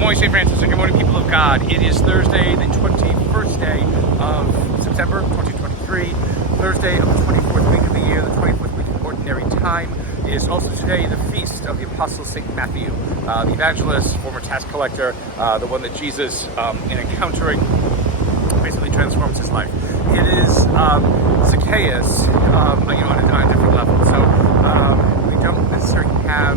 morning, St. Francis, and good morning, people of God. It is Thursday, the 21st day of September 2023, Thursday of the 24th week of the year, the 24th week of Ordinary Time. It is also today the feast of the Apostle St. Matthew, the Evangelist, former tax collector, the one that Jesus, in encountering, basically transforms his life. It is Zacchaeus, on a different level. So we don't necessarily have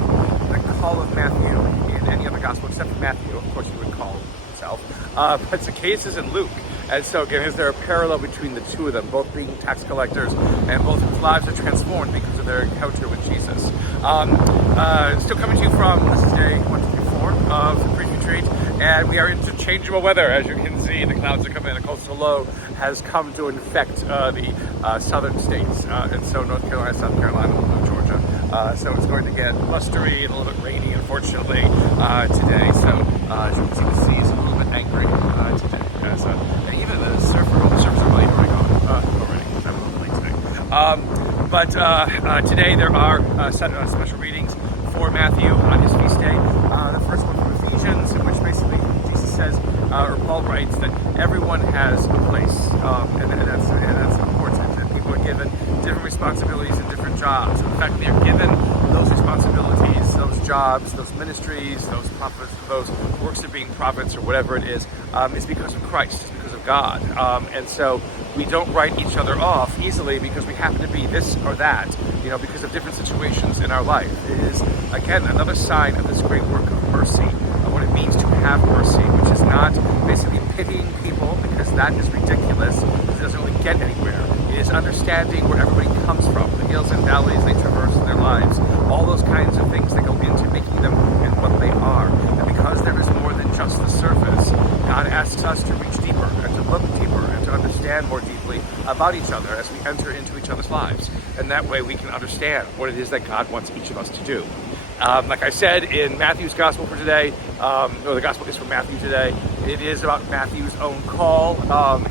the call of Matthew in any other gospel except for Matthew. Of course, he would call himself. But Zacchaeus is in Luke. And so again, is there a parallel between the two of them, both being tax collectors and both whose lives are transformed because of their encounter with Jesus? Still coming to you from, this is day 124 of the pre-retreat, and we are interchangeable weather. As you can see, the clouds are coming in. A coastal low has come to infect the southern states, and so North Carolina, South Carolina, a little bit of Georgia. So it's going to get blustery and a little bit rainy, unfortunately, today. So as you can see, the sea is a little bit angry today. And even the surfers are really going on already. I'm a little late today. But today there are special readings for Matthew on his feast day. The first one from Ephesians, in which basically Jesus says, or Paul writes, that everyone has a place, and that's important. That people are given different responsibilities and different jobs. In fact, they are given those responsibilities, those jobs, those ministries, those prophets, those works of being prophets, or whatever it is because of Christ, it's because of God. And so we don't write each other off easily because we happen to be this or that, because of different situations in our life. It is, again, another sign of this great work of mercy, of what it means to have mercy, which is not basically pitying people, because that is ridiculous, because it doesn't really get anywhere. It is understanding where everybody comes from, the hills and valleys they traverse in their lives, all those kinds of things that go into making them and what they are. And because there is more than just the surface, God asks us to reach deeper and to look deeper and to understand more deeply about each other as we enter into each other's lives. And that way we can understand what it is that God wants each of us to do. Like I said, in Matthew's gospel for today, or the gospel is for Matthew today, it is about Matthew's own call.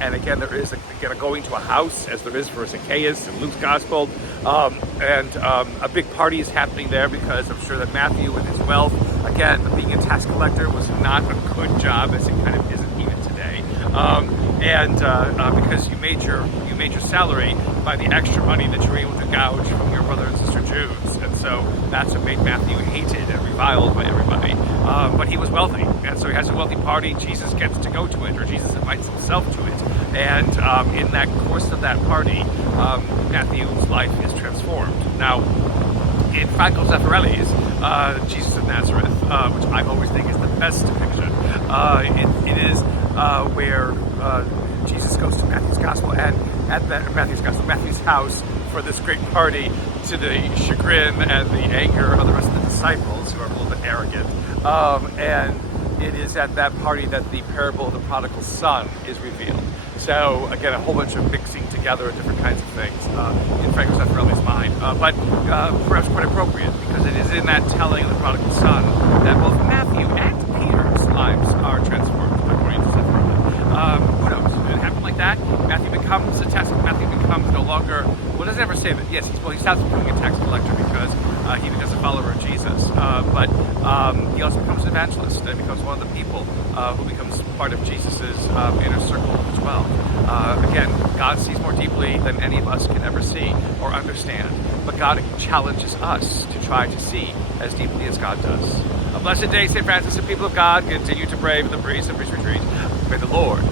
And again, there is a going to a house, as there is for Zacchaeus in Luke's gospel. And a big party is happening there because I'm sure that Matthew, with his wealth, again, being a tax collector was not a good job, as it kind of isn't even today. Because you made your salary by the extra money that you're able to gouge from your brother and sister Jews. And so that's what made Matthew hated and reviled by everybody. But he was wealthy, and so he has a wealthy party. Jesus gets to go to it, or Jesus invites himself to it. And in that course of that party, Matthew's life is transformed. Now, in Franco Zeffirelli's Jesus of Nazareth, which I always think is the best depiction, it is where Jesus goes to Matthew's gospel, and at Matthew's house for this great party, to the chagrin and the anger of the rest of the disciples, who are a little bit arrogant. And it is at that party that the parable of the prodigal son is revealed. So again, a whole bunch of mixing together of different kinds of things in Franco Zeffirelli's mind, but perhaps quite appropriate, because it is in that telling of the prodigal son that both Matthew and Peter's lives are transformed, according to Zeffirelli. Who knows? It happened like that. Matthew becomes a tax. Matthew becomes no longer. Well, doesn't ever say that. Yes, he stops becoming a tax collector because he becomes a follower of Jesus. But he also becomes an evangelist and becomes one of the people who becomes part of Jesus's inner circle as well. Again, God sees more deeply than any of us can ever see or understand. But God challenges us to try to see as deeply as God does. A blessed day, St. Francis, and people of God. Continue to pray for the priests and priest retreat. May the Lord